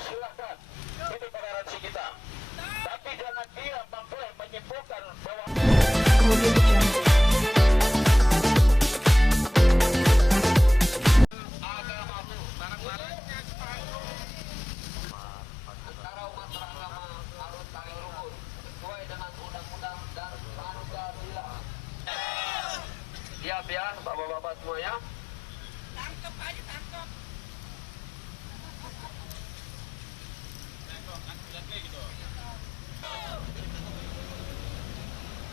silakan. Itu toleransi kita. Tapi jangan dia mengklaim menyimpulkan bahwa agamamu antara umat beragama harus saling rukun sesuai dengan undang-undang dan Pancasila. Siap ya, bapak-bapak semuanya. Tangkap aja, tangkap.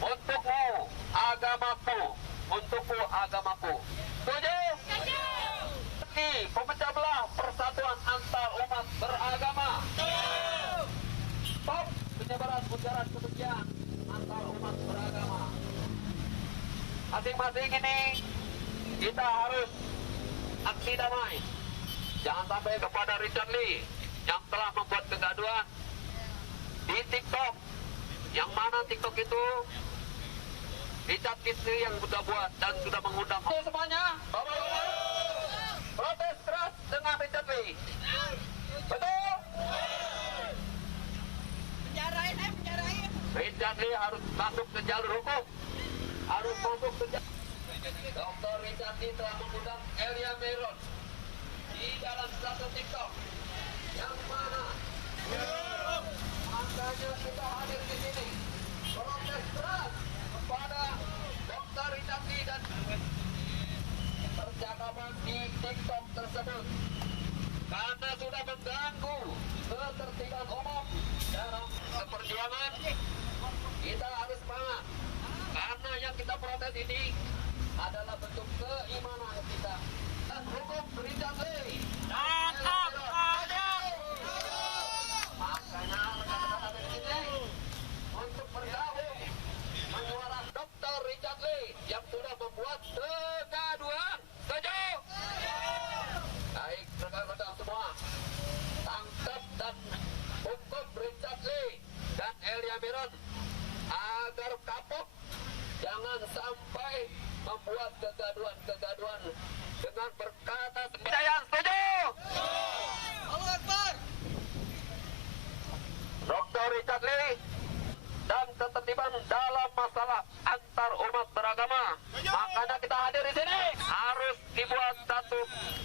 Untukmu agamaku, untukku agamaku. Setuju? Ini pemecah belah persatuan antar umat beragama. Stop penyebaran ujaran kebencian antar umat beragama. Masing-masing ini kita harus aksi damai. Jangan sampai kepada Richard Lee yang telah membuat kegaduhan di TikTok. Yang mana TikTok itu Richard Lee yang sudah buat dan sudah mengundang. Semuanya, bapak-bapak, protes keras dengan Richard Lee. Betul? Penjarain, penjarain. Richard Lee harus masuk ke jalur hukum. Harus masuk ke jalur. Dr. Richard Lee telah mengundang Elia Meron di dalam satu TikTok. Yang mana? Makanya kita hadir di sini. Protes keras kepada Dr. Richard Lee dan percakapan di TikTok tersebut. Karena sudah mengganggu ketertiban umum dalam perjuangan, kita harus semangat. Karena yang kita protes ini adalah bentuk keimanan kita. Dan hukum Richard Lee. Makanya rekan-rekan ada di sini untuk bergabung menyuarakan Dr. Richard Lee yang sudah membuat kegaduhan. Setuju? Baik, rekan-rekan semua, tangkap dan hukum Richard Lee dan Elia Meron agar kapok. Jangan sampai membuat kegaduhan-kegaduhan dengan berkata sembahyang. Setuju? Allahu Akbar. Dr. Richard Lee dan ketertiban dalam masalah antar umat beragama. Makanya kita hadir di sini. Harus dibuat satu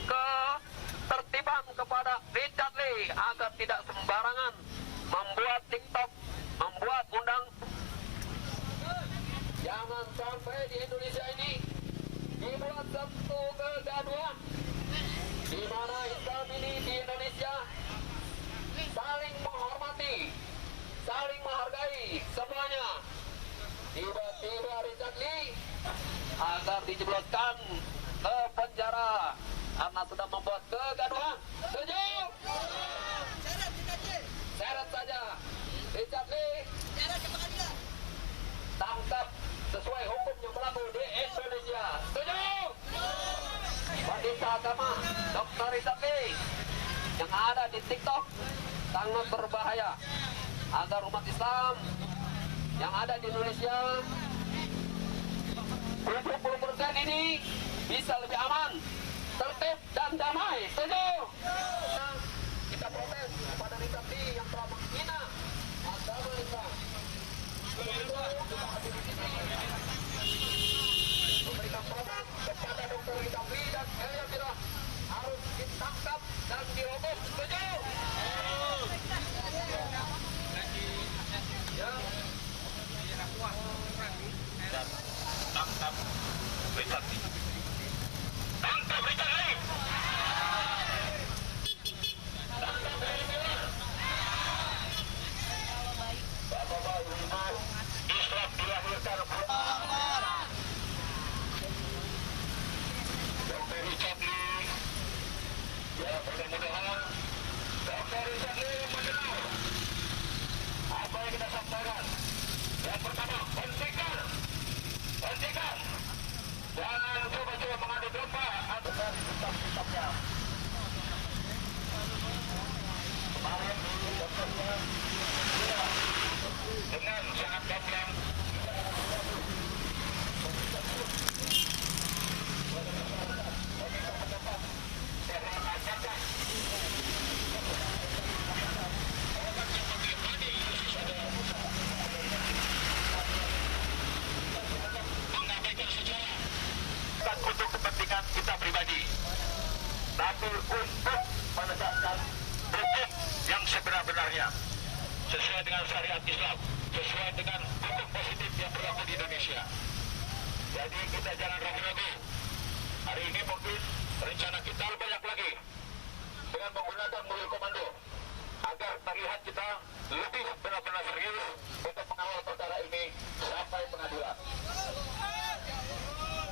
ketertiban kepada Richard Lee agar tidak sembarangan membuat TikTok, membuat undang. Jangan sampai di Indonesia ini dibuat satu kegaduhan di mana Islam ini di Indonesia saling menghormati, saling menghargai semuanya. Tiba-tiba Richard Lee agar dijebloskan ke penjara karena sudah membuat kegaduhan. Setuju? Syarat dikaji. Syarat saja. Richard Lee Syarat ke pengadilan. tangkap sesuai hukum yang berlaku di Indonesia. Setuju? Penista agama Dr. Richard Lee yang ada di TikTok sangat berbahaya. Agar umat Islam yang ada di Indonesia 70% ini bisa lebih aman, tertib dan damai. Setuju? Kita protes kepada Richard Lee yang telah menghina agama Islam. Memberikan protes kepada Dr. Richard Lee dan Elia Meron harus ditangkap dan dihukum. Setuju? Tangkap Richard Lee. mungkin rencana kita lebih banyak lagi dengan menggunakan mobil komando agar terlihat kita lebih benar-benar serius untuk mengawal perkara ini sampai pengadilan.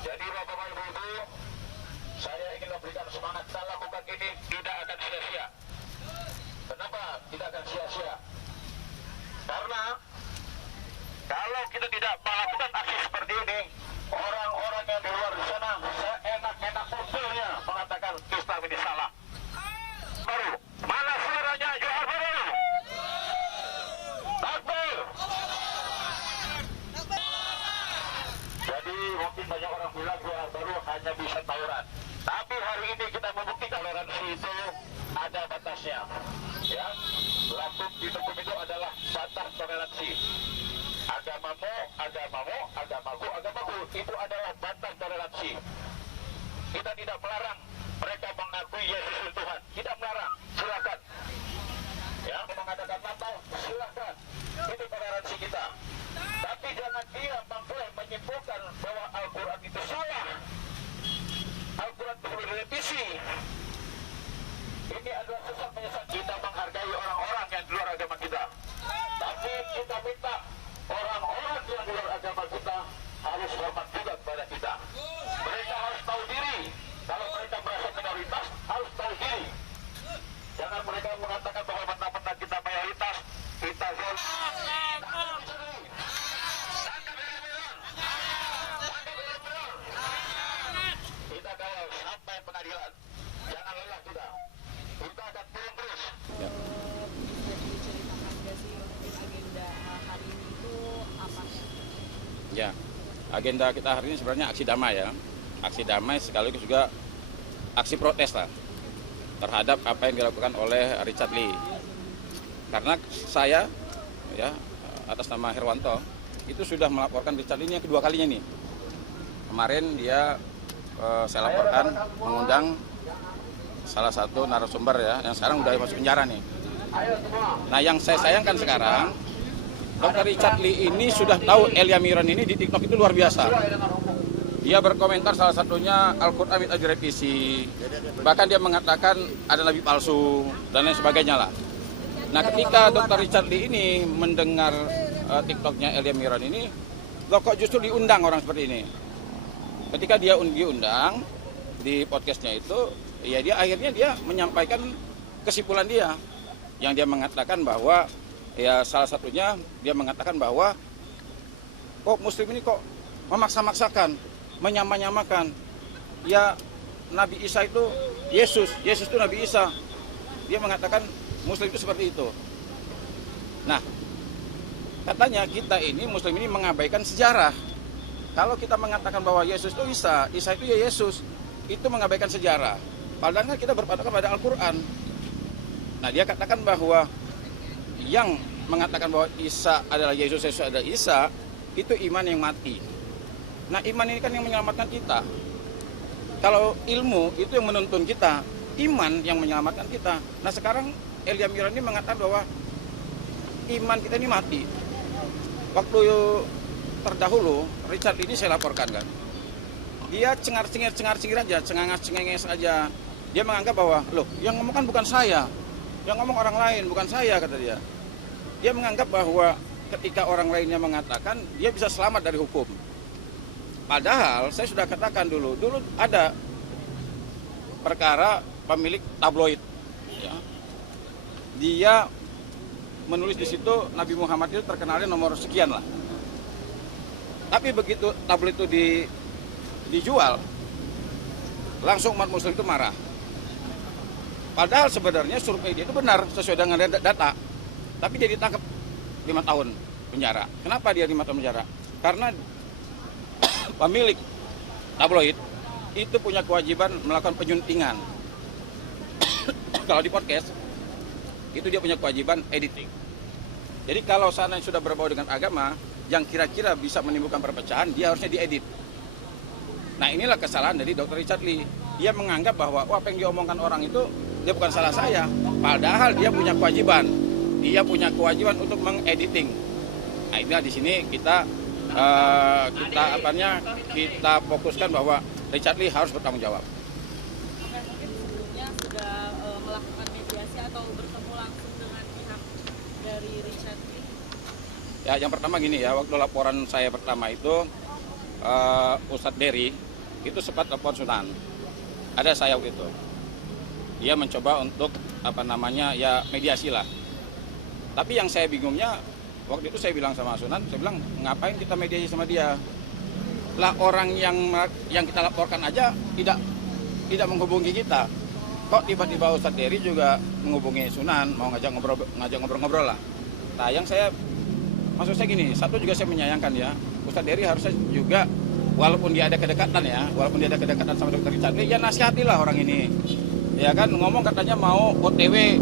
Jadi Bapak Ibu, saya ingin memberikan semangat kita lakukan ini tidak akan sia-sia. Kenapa tidak akan sia-sia? Karena kalau kita tidak melakukan aksi seperti ini, orang-orang yang di luar sana seenak-enak usulnya mengatakan Islam ini salah. Baru, mana suaranya Johar Baru? Takbir! Jadi mungkin banyak orang bilang Johar Baru hanya bisa tawuran. Tapi hari ini kita membuktikan toleransi itu ada batasnya. Ya, lakum dinukum itu adalah batas toleransi. Agamaku, itu adalah batas toleransi. Kita tidak melarang mereka mengakui Yesus itu Tuhan. Tidak melarang, silakan. Ya, mengadakan Natal, silakan. Itu toleransi kita. Tapi jangan dia mengklaim menyimpulkan bahwa Al-Quran itu salah. Al-Quran itu perlu direvisi. Ini adalah sesat menyesat. Kita menghargai orang-orang yang di luar agama kita. Tapi kita minta orang-orang yang di luar agama kita harus hormat juga kepada kita. Mereka harus tahu diri. Kalau mereka merasa minoritas, harus tahu diri. Jangan mereka mengatakan bahwa mentang-mentang kita mayoritas, kita kita kawal sampai pengadilan. Jangan lelah kita. Kita akan turun terus. Jadi diceritakan nggak sih mungkin agenda hari ini itu apa ya? Ya, agenda kita hari ini sebenarnya aksi damai ya. Aksi damai sekaligus juga aksi protes lah terhadap apa yang dilakukan oleh Richard Lee. Karena saya ya atas nama Herwanto itu sudah melaporkan Richard Lee yang kedua kalinya nih. Kemarin dia saya laporkan mengundang salah satu narasumber ya yang sekarang udah masuk penjara nih. Nah, yang saya sayangkan sekarang Dr. Richard Lee ini sudah tahu Elia Miron ini di TikTok itu luar biasa. Dia berkomentar salah satunya Al-Quran minta direvisi. Bahkan dia mengatakan ada nabi palsu dan lain sebagainya lah. Nah, ketika Dr. Richard Lee ini mendengar TikToknya Elia Miron ini, loh kok justru diundang orang seperti ini. Ketika dia diundang di podcastnya itu, ya dia akhirnya dia menyampaikan kesimpulan dia. Yang dia mengatakan bahwa ya salah satunya dia mengatakan bahwa kok muslim ini kok memaksa-maksakan, menyamakan. Ya Nabi Isa itu Yesus itu Nabi Isa. Dia mengatakan muslim itu seperti itu. Nah, katanya kita ini muslim ini mengabaikan sejarah. Kalau kita mengatakan bahwa Yesus itu Isa itu ya Yesus, itu mengabaikan sejarah. Padahal kan kita berpatokan pada Al-Quran. Nah, dia katakan bahwa yang mengatakan bahwa Isa adalah Yesus adalah Isa, itu iman yang mati. Nah, iman ini kan yang menyelamatkan kita. Kalau ilmu itu yang menuntun kita, iman yang menyelamatkan kita. Nah, sekarang Elia Miron ini mengatakan bahwa iman kita ini mati. Waktu terdahulu Richard ini saya laporkan kan, dia cengar-cengir aja, cengenges aja. Dia menganggap bahwa loh yang ngomong kan bukan saya, yang ngomong orang lain bukan saya, kata dia. Dia menganggap bahwa ketika orang lainnya mengatakan dia bisa selamat dari hukum. Padahal saya sudah katakan dulu ada perkara pemilik tabloid ya. Dia menulis di situ Nabi Muhammad itu terkenalnya nomor sekian lah. Tapi begitu tabloid itu dijual, langsung umat muslim itu marah. Padahal sebenarnya survei dia itu benar sesuai dengan data. Tapi dia ditangkap 5 tahun penjara. Kenapa dia 5 tahun penjara? Karena pemilik tabloid itu punya kewajiban melakukan penyuntingan. Kalau di podcast itu dia punya kewajiban editing. Jadi kalau sana sudah berbau dengan agama yang kira-kira bisa menimbulkan perpecahan, dia harusnya diedit. Nah, inilah kesalahan dari Dr. Richard Lee. Dia menganggap bahwa apa yang diomongkan orang itu dia bukan salah saya. Padahal dia punya kewajiban. Dia punya kewajiban untuk mengediting. Nah, inilah di sini kita fokuskan bahwa Richard Lee harus bertanggung jawab. apakah mungkin sebelumnya sudah melakukan mediasi atau bertemu langsung dengan pihak dari Richard Lee? Ya, yang pertama gini ya, waktu laporan saya pertama itu Ustadz Dery itu sempat telepon Sunan. Ada saya waktu itu. Dia mencoba untuk ya mediasi lah. Tapi yang saya bingungnya waktu itu saya bilang sama Sunan, saya bilang ngapain kita mediasi sama dia? Lah orang yang kita laporkan aja tidak menghubungi kita. Kok tiba-tiba Ustadz Dery juga menghubungi Sunan mau ngajak ngobrol-ngobrol lah. Nah, maksud saya gini, satu juga saya menyayangkan ya, Ustadz Dery harusnya juga walaupun dia ada kedekatan sama Dr. Richard Lee, ya nasihatilah orang ini. Ya kan ngomong katanya mau OTW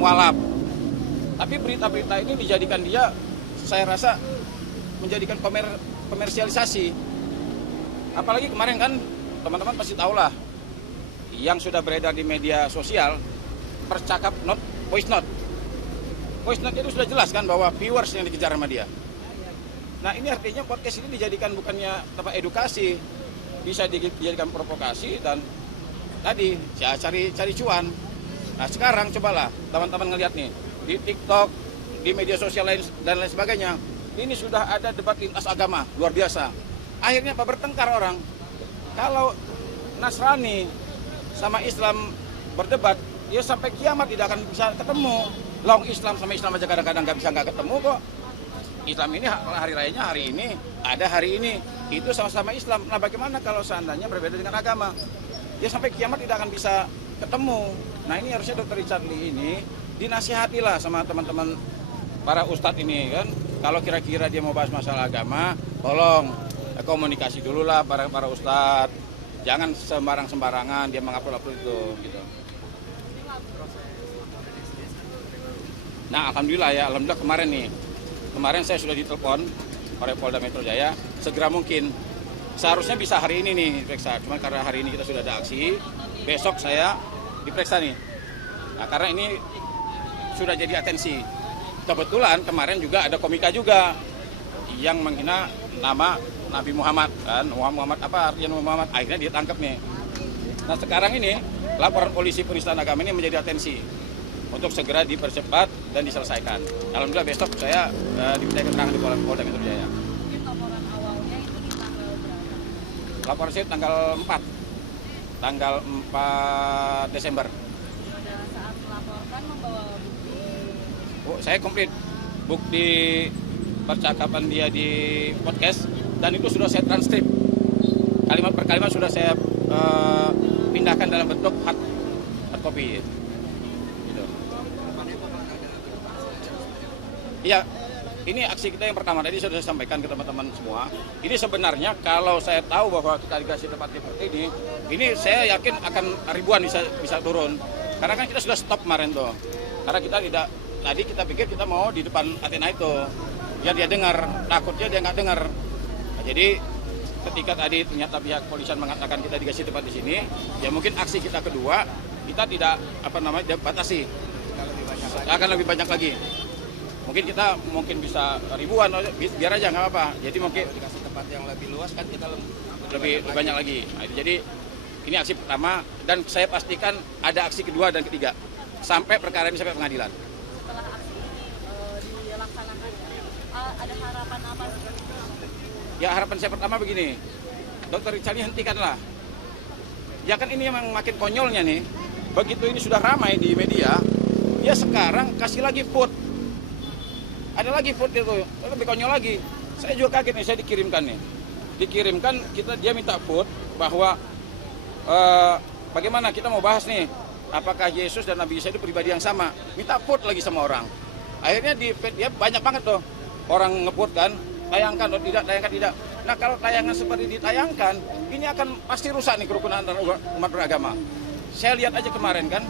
mualaf. Tapi berita-berita ini dijadikan dia, saya rasa menjadikan komersialisasi. Apalagi kemarin kan teman-teman pasti tahu lah yang sudah beredar di media sosial voice note. Voice note itu sudah jelas kan bahwa viewers yang dikejar sama dia. Nah, ini artinya podcast ini dijadikan bukannya tempat edukasi, bisa dijadikan provokasi dan tadi ya cari cuan. Nah, sekarang cobalah teman-teman ngelihat nih di TikTok, di media sosial lain dan lain sebagainya. Ini sudah ada debat lintas agama luar biasa. Akhirnya bertengkar orang. Kalau Nasrani sama Islam berdebat, ya sampai kiamat tidak akan bisa ketemu. Long Islam sama Islam aja kadang-kadang nggak ketemu kok. Islam ini hari rayanya hari ini, ada hari ini, itu sama-sama Islam. Nah, bagaimana kalau seandainya berbeda dengan agama? Ya sampai kiamat tidak akan bisa ketemu. Nah, ini harusnya Dr. Richard Lee ini dinasihatilah sama teman-teman para ustadz ini kan. Kalau kira-kira dia mau bahas masalah agama, tolong komunikasi dulu lah para ustadz. Jangan sembarangan dia mengupload itu gitu. Nah, alhamdulillah kemarin saya sudah ditelepon oleh Polda Metro Jaya, segera mungkin. Seharusnya bisa hari ini nih diperiksa, cuma karena hari ini kita sudah ada aksi, besok saya diperiksa nih. Nah, karena ini sudah jadi atensi. Kebetulan kemarin juga ada komika juga yang menghina nama Nabi Muhammad kan, Muhammad apa artinya Muhammad, akhirnya dia tangkap nih. Nah, sekarang ini laporan polisi penistaan agama ini menjadi atensi untuk segera dipercepat dan diselesaikan. Alhamdulillah besok saya diminta keterangan di Polda Metro Jaya. Mungkin laporan awalnya itu di tanggal berapa? Laporan saya tanggal 4 Desember. Pada saat melaporkan membawa bukti? Oh, saya komplit bukti percakapan dia di podcast dan itu sudah saya transkrip. Kalimat per kalimat sudah saya pindahkan dalam bentuk hard copy. Iya, ini aksi kita yang pertama. Tadi sudah saya sampaikan ke teman-teman semua. Ini sebenarnya kalau saya tahu bahwa kita dikasih tempat seperti ini saya yakin akan ribuan bisa turun. Karena kan kita sudah stop kemarin tuh. Karena tadi kita pikir kita mau di depan Athena itu. Biar dia dengar, takutnya dia nggak dengar. Nah, jadi ketika tadi ternyata pihak kepolisian mengatakan kita dikasih tempat di sini, ya mungkin aksi kita kedua kita tidak batasi. Akan lebih banyak lagi. Mungkin kita bisa ribuan, biar aja nggak apa-apa. Jadi mungkin dikasih tempat yang lebih luas kan kita lebih banyak lagi. Nah, jadi ini aksi pertama dan saya pastikan ada aksi kedua dan ketiga sampai perkara ini sampai pengadilan. Setelah aksi ini dilaksanakan, ada harapan apa sih? Ya harapan saya pertama begini, Dr. Richard Lee hentikanlah. Ya kan ini memang makin konyolnya nih. Begitu ini sudah ramai di media, dia sekarang kasih lagi food. Ada lagi food itu, lebih konyol lagi. Saya juga kaget nih, saya dikirimkan dia minta food bahwa bagaimana kita mau bahas nih, apakah Yesus dan Nabi Isa itu pribadi yang sama. Minta food lagi sama orang. Akhirnya dia banyak banget tuh orang nge-vote kan, tayangkan atau tidak. Nah, kalau tayangan seperti ditayangkan, ini akan pasti rusak nih kerukunan antar umat beragama. Saya lihat aja kemarin kan,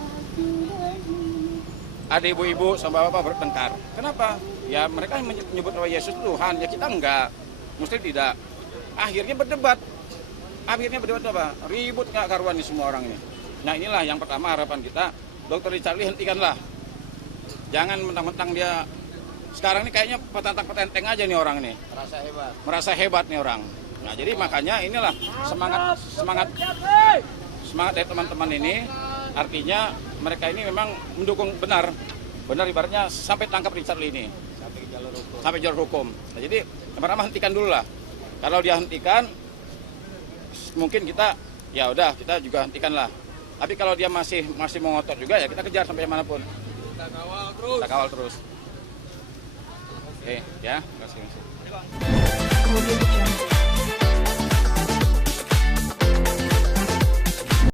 ada ibu-ibu sama bapak bertengkar. Kenapa? Ya mereka menyebut bahwa Yesus Tuhan, ya kita enggak, Muslim tidak. Akhirnya berdebat apa? Ribut nggak karuan nih semua orang ini. Nah, inilah yang pertama harapan kita, Dr. Richard Lee hentikanlah. Jangan mentang-mentang dia sekarang ini kayaknya petantang-petenteng aja nih orang ini. Merasa hebat nih orang. Nah, jadi makanya inilah semangat semangat dari teman-teman ini, artinya mereka ini memang mendukung benar ibaratnya sampai tangkap Richard Lee ini. Sampai jalur hukum. Nah, jadi teman-teman hentikan dulu lah. Kalau dia hentikan, mungkin kita ya udah kita juga hentikan lah. Tapi kalau dia masih mau ngotot juga ya kita kejar sampai manapun. Kita kawal terus. Oke, ya, terima kasih.